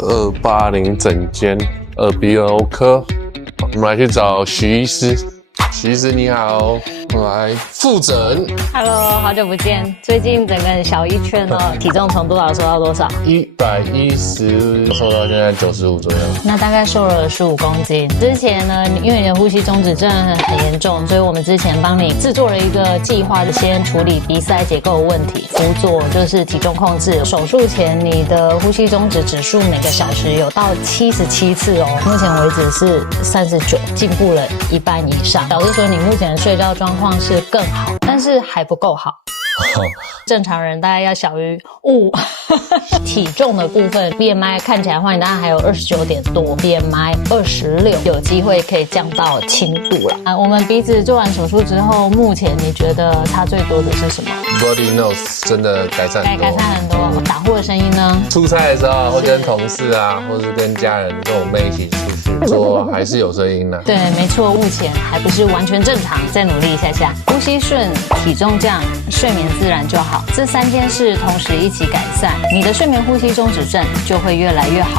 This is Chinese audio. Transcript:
280整间耳鼻喉科，我们来去找徐医师。徐医师你好，来复诊。Hello， 好久不见。最近整个小一圈哦，体重从多少瘦到多少110瘦到现在95左右。那大概瘦了15公斤。之前呢，因为你的呼吸中止症很严重，所以我们之前帮你制作了一个计划，先处理鼻塞结构问题，辅佐就是体重控制。手术前你的呼吸中止指数每个小时有到77次哦，目前为止是39，进步了一半以上。表示说你目前的睡觉状况是更好，但是还不够好。正常人大概要小于5。体重的部分 BMI 看起来的话，你大概还有29点多 ，BMI 26，有机会可以降到轻度了。我们鼻子做完手术之后，目前你觉得差最多的是什么 Bloody nose 真的改善很多，改善很多。打呼的声音呢？出差的时候会跟同事啊，或是跟家人、跟我妹一起出去做，还是有声音的。对，没错，目前还不是完全正常，再努力一下下。呼吸顺，体重降，睡眠自然就好。这3件事同时一起改善，你的睡眠呼吸中止症就会越来越好。